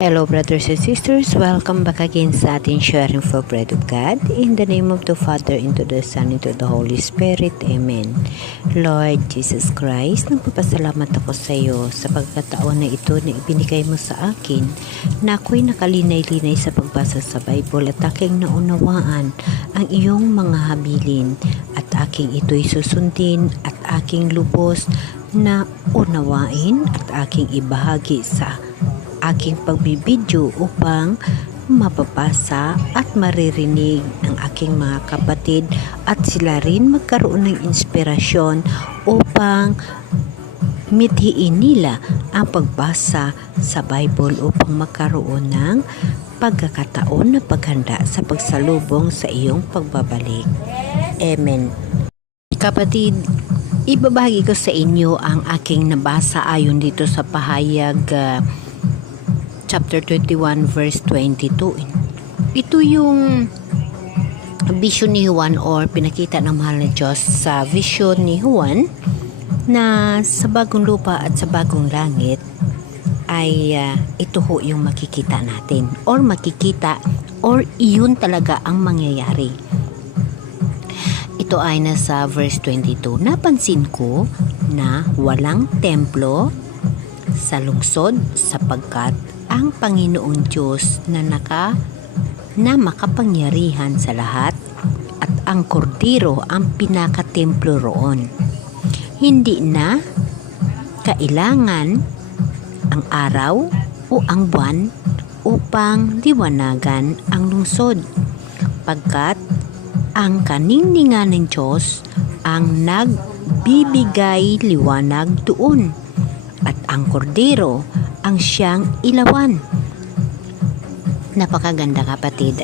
Hello brothers and sisters, welcome back again sa ating sharing for bread of God. In the name of the Father, into the Son, into the Holy Spirit. Amen. Lord Jesus Christ, nagpapasalamat ako sa iyo sa pagkataon na ito na ibinigay mo sa akin na ako'y nakalinay-linay sa pagbasa sa Bible at aking naunawaan ang iyong mga habilin at aking ito'y susundin at aking lubos na unawain at aking ibahagi sa aking pagbibidyo upang mapapasa at maririnig ng aking mga kapatid at sila rin magkaroon ng inspirasyon upang mithiin nila ang pagbasa sa Bible upang magkaroon ng pagkakataon na paghanda sa pagsalubong sa iyong pagbabalik. Amen. Kapatid, ibabahagi ko sa inyo ang aking nabasa ayon dito sa pahayag chapter 21 verse 22. Ito yung vision ni Juan or pinakita ng mahal na Diyos sa vision ni Juan na sa bagong lupa at sa bagong langit ay ito ho yung makikita natin or makikita or iyon talaga ang mangyayari. Ito ay nasa verse 22. Napansin ko na walang templo sa lungsod sapagkat ang Panginoong Diyos na makapangyarihan sa lahat at ang Kordero ang pinakatemplo roon. Hindi na kailangan ang araw o ang buwan upang liwanagan ang lungsod, pagkat ang kaningningan ng Diyos ang nagbibigay liwanag doon at ang Kordero ang siyang ilawan. Napakaganda kapatid,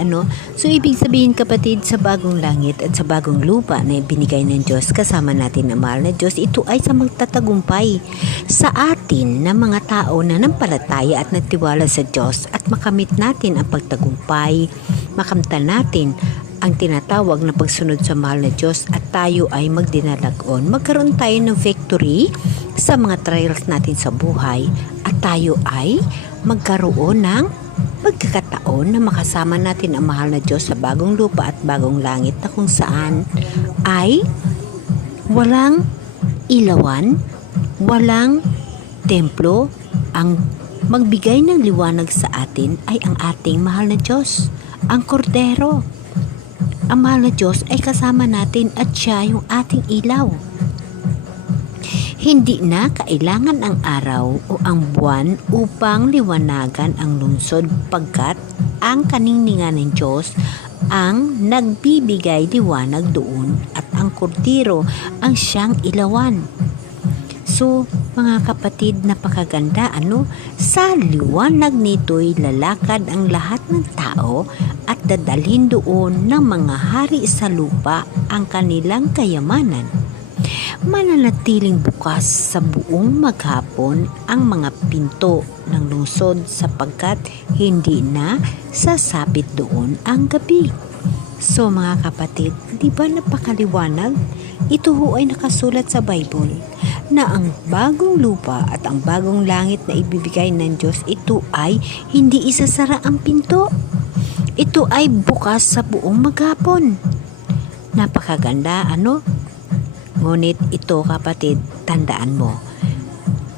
So ibig sabihin kapatid, sa bagong langit at sa bagong lupa na ibinigay ng Diyos kasama natin ang mahal na Diyos, ito ay sa magtatagumpay sa atin na mga tao na nampalataya at nagtiwala sa Diyos at makamit natin ang pagtagumpay, makamtan natin ang tinatawag na pagsunod sa mahal na Diyos at tayo ay magdinalagon. Magkaroon tayo ng victory sa mga trials natin sa buhay at tayo ay magkaroon ng pagkakataon na makasama natin ang mahal na Diyos sa bagong lupa at bagong langit na kung saan ay walang ilawan, walang templo. Ang magbigay ng liwanag sa atin ay ang ating mahal na Diyos, ang Kordero. Ang mahal na Diyos ay kasama natin at siya yung ating ilaw. Hindi na kailangan ang araw o ang buwan upang liwanagan ang lungsod pagkat ang kaningningan ng Diyos ang nagbibigay liwanag doon at ang Kordero ang siyang ilawan. So, mga kapatid, napakaganda, Sa liwanag nito'y lalakad ang lahat ng tao at dadalhin doon ng mga hari sa lupa ang kanilang kayamanan. Mananatiling bukas sa buong maghapon ang mga pinto ng lungsod sapagkat hindi na sasapit doon ang gabi. So mga kapatid, di ba napakaliwanag? Ito ho ay nakasulat sa Bible na ang bagong lupa at ang bagong langit na ibibigay ng Diyos, ito ay hindi isasara ang pinto. Ito ay bukas sa buong maghapon. Napakaganda, Ngunit ito kapatid, tandaan mo,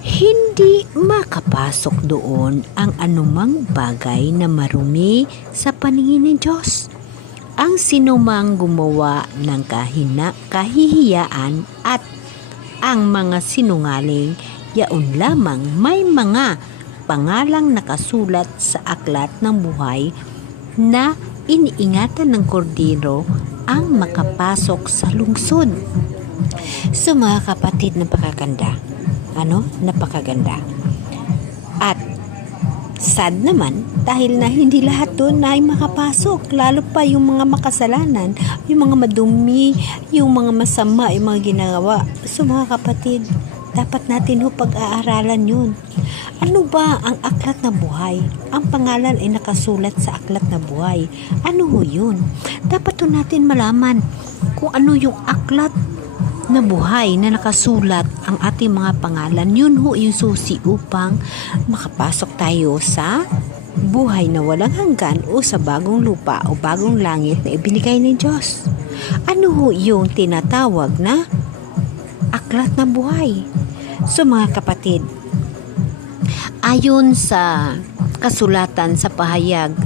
hindi makapasok doon ang anumang bagay na marumi sa paningin ng Diyos. Ang sinumang gumawa ng kahihiyaan at ang mga sinungaling, yaon lamang may mga pangalang nakasulat sa aklat ng buhay na iniingatan ng Kordero ang makapasok sa lungsod. So mga kapatid, napakaganda. Napakaganda. At sad naman dahil na hindi lahat doon ay makapasok, lalo pa yung mga makasalanan, yung mga madumi, yung mga masama, yung mga ginagawa. So mga kapatid, dapat natin pag-aaralan yun. Ano ba ang aklat na buhay? Ang pangalan ay nakasulat sa aklat na buhay. Ano yun? Dapat natin malaman kung ano yung aklat na buhay na nakasulat ang ating mga pangalan. Yun ho yung susi upang makapasok tayo sa buhay na walang hanggan o sa bagong lupa o bagong langit na ibinigay ng Diyos. Ano ho yung tinatawag na aklat ng buhay? So mga kapatid, ayon sa kasulatan sa Pahayag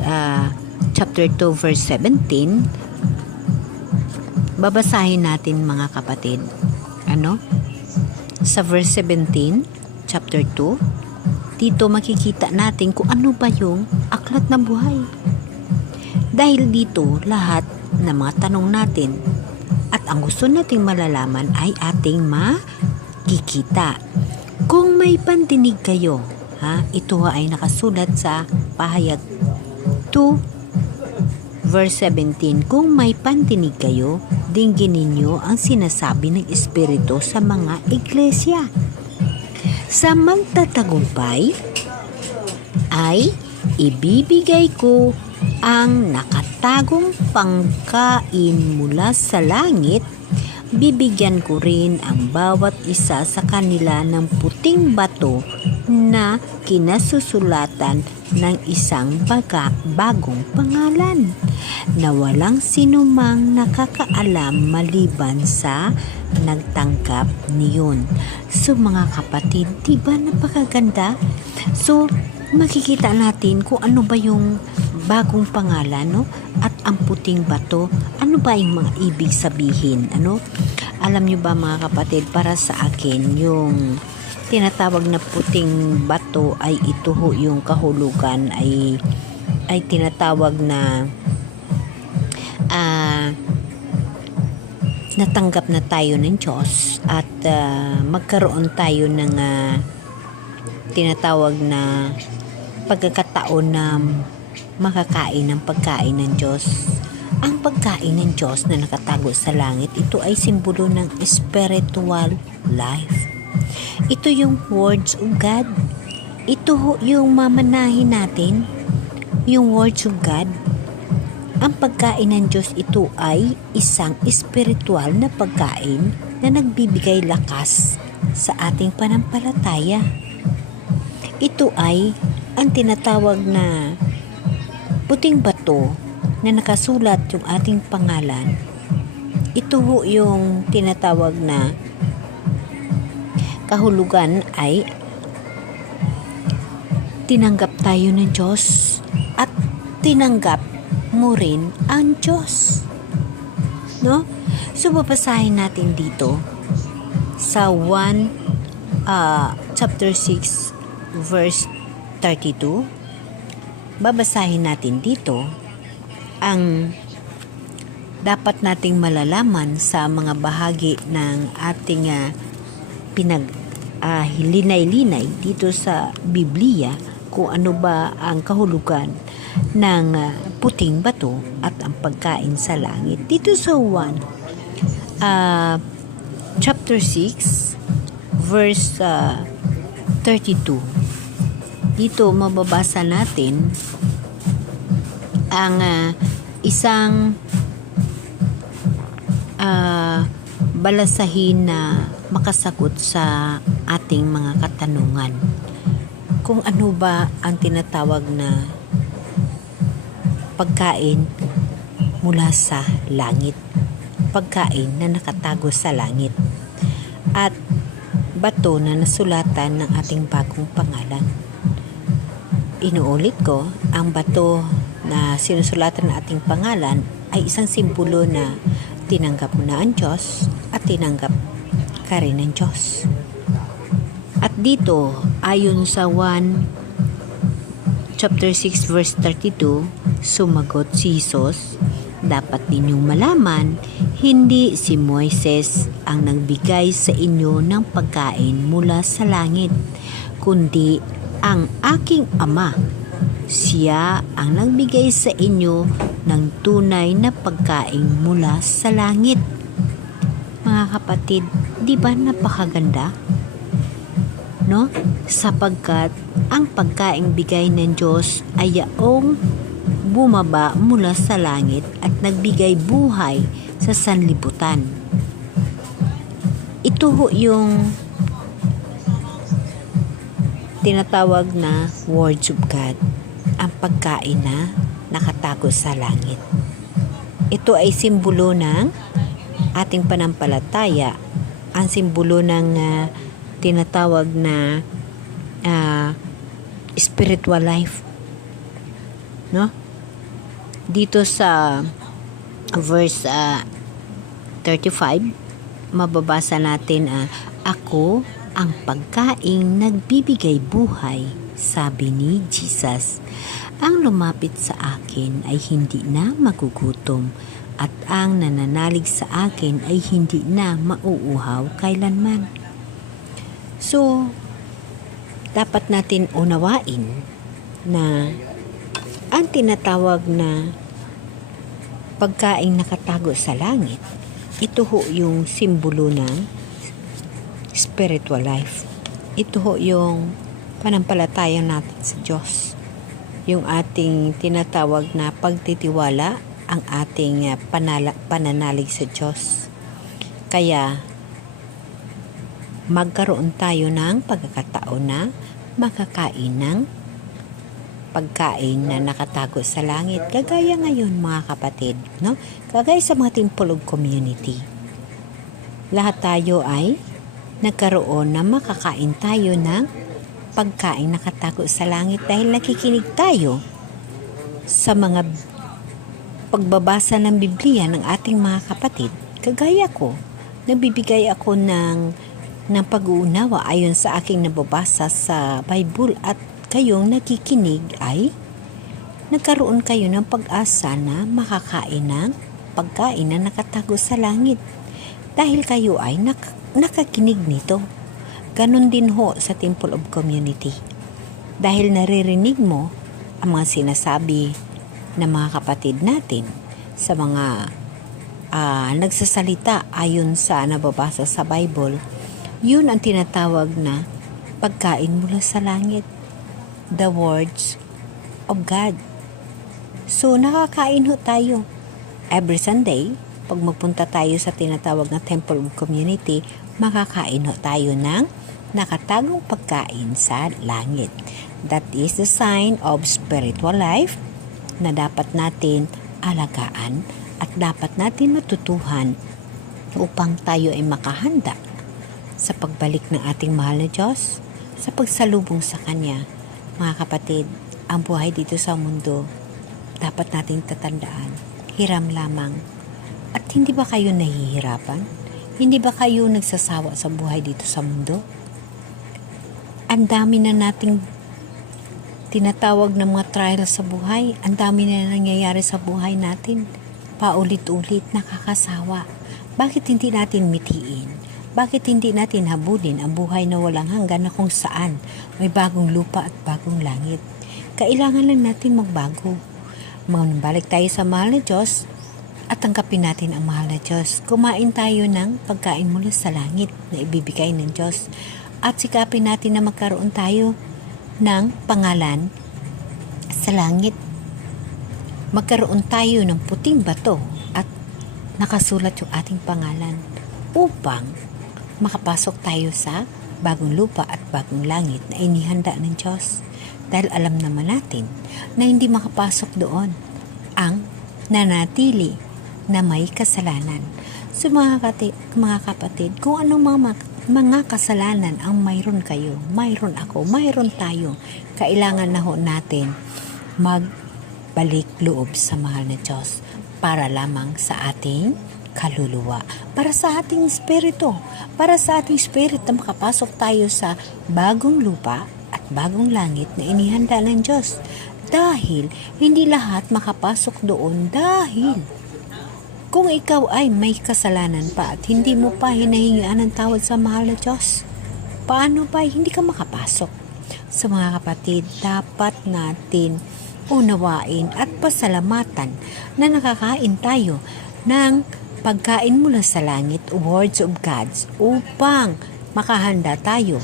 chapter 2 verse 17, babasahin natin mga kapatid. Sa verse 17, chapter 2, dito makikita natin kung ano ba yung aklat ng buhay. Dahil dito, lahat ng mga tanong natin at ang gusto nating malalaman ay ating makikita. Kung may pandinig kayo, ito ay nakasulat sa Pahayag 2 verse 17, kung may pandinig kayo, dinggin ninyo ang sinasabi ng Espiritu sa mga iglesia. Sa magtatagumpay ay ibibigay ko ang nakatagong pangkain mula sa langit. Bibigyan ko rin ang bawat isa sa kanila ng puting bato na kinasusulatan ng isang bagong pangalan na walang sinumang nakakaalam maliban sa nagtanggap niyon. So mga kapatid, diba napakaganda? So makikita natin kung ano ba yung bagong pangalan, no? At ang puting bato, ano ba yung mga ibig sabihin? Alam nyo ba mga kapatid, para sa akin yung tinatawag na puting bato ay ito ho, yung kahulugan ay tinatawag na natanggap na tayo ng Diyos at magkaroon tayo ng tinatawag na pagkakataon na makakain ng pagkain ng Diyos. Ang pagkain ng Diyos na nakatago sa langit, ito ay simbolo ng spiritual life. Ito yung words of God. Ito yung mamanahin natin, yung words of God. Ang pagkain ng Diyos, ito ay isang spiritual na pagkain na nagbibigay lakas sa ating panampalataya. Ito ay ang tinatawag na puting bato na nakasulat yung ating pangalan. Ito yung tinatawag na kahulugan ay tinanggap tayo ng Diyos at tinanggap mo rin ang Diyos. No? So, babasahin natin dito sa chapter 6 verse 32. Babasahin natin dito ang dapat nating malalaman sa mga bahagi ng ating linay-linay dito sa Biblia, kung ano ba ang kahulugan ng puting bato at ang pagkain sa langit. Dito sa chapter 6 verse 32, dito mababasa natin ang isang balasahin na makasagot sa ating mga katanungan. Kung ano ba ang tinatawag na pagkain mula sa langit, pagkain na nakatago sa langit, at bato na nasulatan ng ating bagong pangalan. Inuulit ko, ang bato na sinusulatan ng ating pangalan ay isang simbolo na tinanggap mo na ang Diyos at tinanggap ka rin ng Diyos. At dito, ayon sa chapter 6 verse 32, sumagot si Jesus, dapat ninyong malaman, hindi si Moises ang nagbigay sa inyo ng pagkain mula sa langit, kundi ang aking Ama. Siya ang nagbigay sa inyo ng tunay na pagkain mula sa langit. Mga kapatid, di ba napakaganda? No? Sapagkat ang pagkaing bigay ng Diyos ay yaong bumaba mula sa langit at nagbigay buhay sa sanlibutan. Ito yung tinatawag na words of God. ang pagkain na nakatago sa langit. Ito ay simbolo ng ating panampalataya, ang simbolo ng tinatawag na spiritual life, no? Dito sa verse 35, mababasa natin, ako ang pagkaing nagbibigay buhay, sabi ni Jesus. Ang lumapit sa akin ay hindi na magugutom, at ang nananalig sa akin ay hindi na mauuhaw kailanman. So, dapat natin unawain na ang tinatawag na pagkaing nakatago sa langit, ito ho yung simbolo ng spiritual life. Ito ho yung panampalataya natin sa Diyos. Yung ating tinatawag na pagtitiwala, ang ating pananalig sa Diyos. Kaya, magkaroon tayo ng pagkakataon na makakain ng pagkain na nakatago sa langit. Kagaya ngayon mga kapatid, no? Kagaya sa mga Temple of Community. Lahat tayo ay nagkaroon na makakain tayo ng pagkain nakatago sa langit dahil nakikinig tayo sa mga pagbabasa ng Biblia ng ating mga kapatid. Kagaya ko, nagbibigay ako ng pag-uunawa ayon sa aking nababasa sa Bible, at kayong nakikinig ay nagkaroon kayo ng pag-asa na makakain ng pagkain na nakatago sa langit dahil kayo ay nakakinig nito. Ganon din ho sa Temple of Community. Dahil naririnig mo ang mga sinasabi ng mga kapatid natin sa mga nagsasalita ayon sa nababasa sa Bible, yun ang tinatawag na pagkain mula sa langit. The words of God. So, nakakain ho tayo. Every Sunday, pag magpunta tayo sa tinatawag na Temple of Community, makakain ho tayo ng nakatagong pagkain sa langit. That is the sign of spiritual life na dapat natin alagaan at dapat natin matutuhan upang tayo ay makahanda sa pagbalik ng ating mahal na Diyos, sa pagsalubong sa Kanya. Mga kapatid, ang buhay dito sa mundo, dapat nating tatandaan, hiram lamang. At hindi ba kayo nahihirapan? Hindi ba kayo nagsasawa sa buhay dito sa mundo? Ang dami na nating tinatawag ng mga trials sa buhay. Ang dami na nangyayari sa buhay natin. Paulit-ulit, nakakasawa. Bakit hindi natin mitiin? Bakit hindi natin habulin ang buhay na walang hanggan na kung saan may bagong lupa at bagong langit? Kailangan lang natin magbago. Balik tayo sa mahal na Diyos at tanggapin natin ang mahal na Diyos. Kumain tayo ng pagkain mula sa langit na ibibigay ng Diyos. At sikapin natin na magkaroon tayo ng pangalan sa langit. Magkaroon tayo ng puting bato at nakasulat yung ating pangalan upang makapasok tayo sa bagong lupa at bagong langit na inihanda ng Diyos. Dahil alam naman natin na hindi makapasok doon ang nanatili na may kasalanan. So mga kapatid, kung anong mga kasalanan ang mayroon kayo, mayroon ako, mayroon tayo, kailangan na ho natin magbalik loob sa mahal na Diyos para lamang sa ating kaluluwa, para sa ating espiritu, para sa ating spirit na makapasok tayo sa bagong lupa at bagong langit na inihanda ng Diyos. Dahil hindi lahat makapasok doon dahil kung ikaw ay may kasalanan pa at hindi mo pa hinahingaan ng tawad sa mahal na Diyos, paano pa hindi ka makapasok? Sa mga kapatid, dapat natin unawain at pasalamatan na nakakain tayo ng pagkain mula sa langit, words of God's, upang makahanda tayo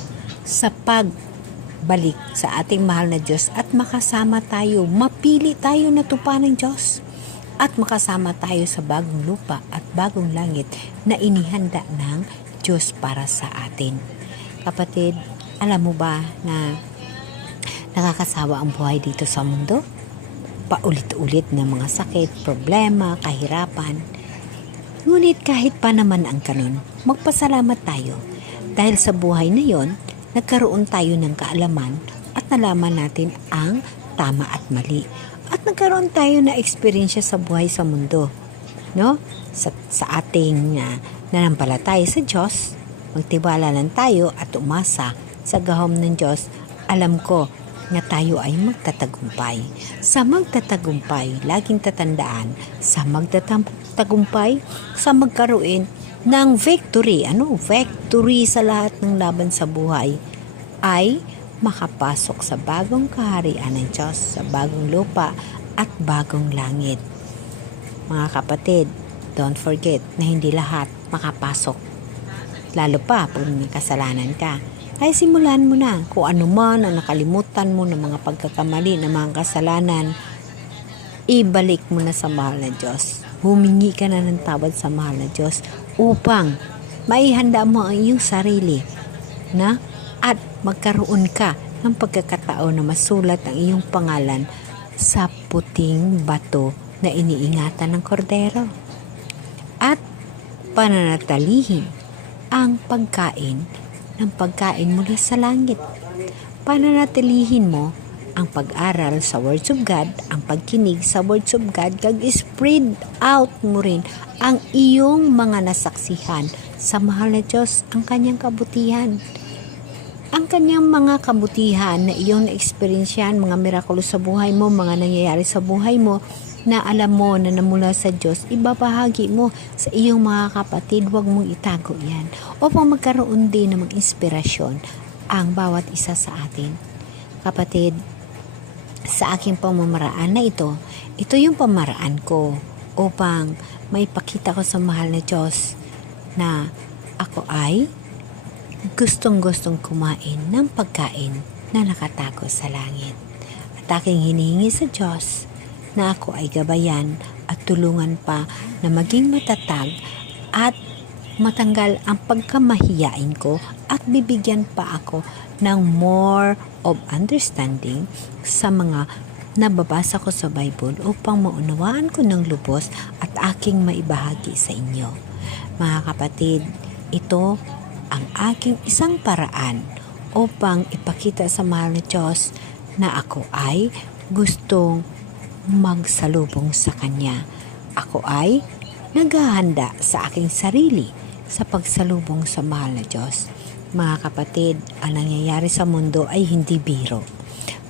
sa pagbalik sa ating mahal na Diyos at makasama tayo, mapili tayo na tupa ng Diyos at makasama tayo sa bagong lupa at bagong langit na inihanda ng Diyos para sa atin. Kapatid, alam mo ba na Nakakasawa ang buhay dito sa mundo. Paulit-ulit na mga sakit, problema, kahirapan. Ngunit kahit pa naman ang kanon, magpasalamat tayo. Dahil sa buhay na yon, nagkaroon tayo ng kaalaman at nalaman natin ang tama at mali. At nagkaroon tayo na eksperyensya sa buhay sa mundo. No? Sa ating nanampalataya sa Diyos, magtiwala lang tayo at umasa sa gahom ng Diyos. Alam ko na tayo ay magtatagumpay. Sa magtatagumpay, laging tatandaan, sa magtatagumpay, sa magkaroon ng victory, victory sa lahat ng laban sa buhay, ay makapasok sa bagong kaharian ng Diyos, sa bagong lupa at bagong langit. Mga kapatid, don't forget na hindi lahat makapasok. Lalo pa pag may kasalanan ka. Ay simulan mo na kung ano man ang nakalimutan mo ng mga pagkakamali, ng mga kasalanan, ibalik mo na sa mahal na Diyos. Humingi ka na ng tawad sa mahal na Diyos upang maihanda mo ang iyong sarili na at magkaroon ka ng pagkakataon na masulat ang iyong pangalan sa puting bato na iniingatan ng kordero. At pananatilihin ang pagkain mula sa langit. Pananatilihin mo ang pag-aral sa Words of God, ang pagkinig sa Words of God, kag-spread out mo rin ang iyong mga nasaksihan sa mahal na Diyos, ang kanyang kabutihan. Ang kanyang mga kabutihan na iyong na-experiensyan, mga mirakulo sa buhay mo, mga nangyayari sa buhay mo, na alam mo na namula sa Diyos, ibabahagi mo sa iyong mga kapatid. Huwag mong itago yan. Upang magkaroon din ng inspirasyon ang bawat isa sa atin. Kapatid, sa aking pamamaraan na ito yung pamaraan ko upang maipakita ko sa mahal na Diyos na ako ay gustong-gustong kumain ng pagkain na nakatago sa langit. At aking hinihingi sa Diyos na ako ay gabayan at tulungan pa na maging matatag at matanggal ang pagkamahiyain ko at bibigyan pa ako ng more of understanding sa mga nababasa ko sa Bible upang maunawaan ko ng lubos at aking maibahagi sa inyo. Mga kapatid, ito ang aking isang paraan upang ipakita sa mahal na Diyos na ako ay gustong magsalubong sa Kanya. Ako ay naghahanda sa aking sarili sa pagsalubong sa mahal na Diyos. Mga kapatid, ang nangyayari sa mundo ay hindi biro.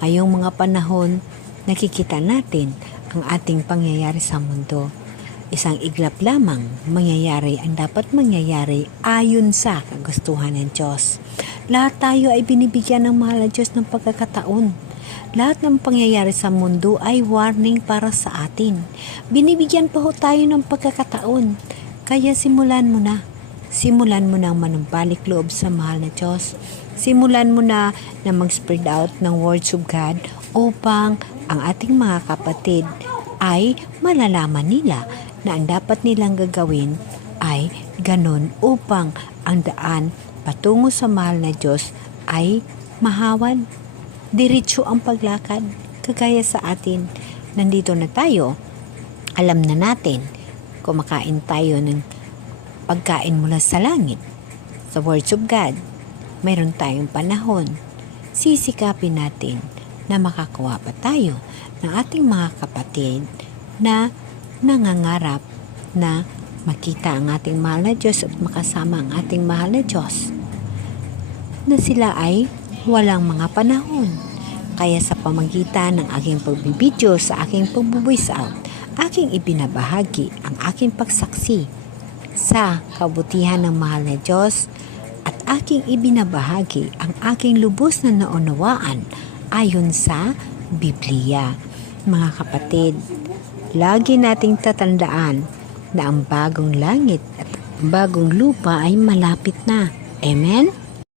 Ngayong mga panahon, nakikita natin ang ating pangyayari sa mundo. Isang iglap lamang mangyayari ang dapat mangyayari ayon sa kagustuhan ng Diyos. Lahat tayo ay binibigyan ng mahal na Diyos ng pagkakataon. Lahat ng pangyayari sa mundo ay warning para sa atin. Binibigyan pa ho tayo ng pagkakataon. Kaya simulan mo na. Simulan mo na manumbalik loob sa mahal na Diyos. Simulan mo na mag-spread out ng words of God upang ang ating mga kapatid ay malalaman nila na ang dapat nilang gagawin ay ganon upang ang daan patungo sa mahal na Diyos ay mahawad. Diretso ang paglakad, kagaya sa atin. Nandito na tayo, alam na natin, kumakain tayo ng pagkain mula sa langit. Sa words of God, mayroon tayong panahon. Sisikapin natin na makakuha pa tayo ng ating mga kapatid na nangangarap na makita ang ating mahal na Diyos at makasama ang ating mahal na Diyos, na sila ay walang mga panahon. Kaya sa pamagitan ng aking pagbibideo, sa aking pagbubuis out, aking ibinabahagi ang aking pagsaksi sa kabutihan ng mahal na Diyos at aking ibinabahagi ang aking lubos na naunawaan ayon sa Biblia. Mga kapatid, lagi nating tatandaan na ang bagong langit at bagong lupa ay malapit na. Amen?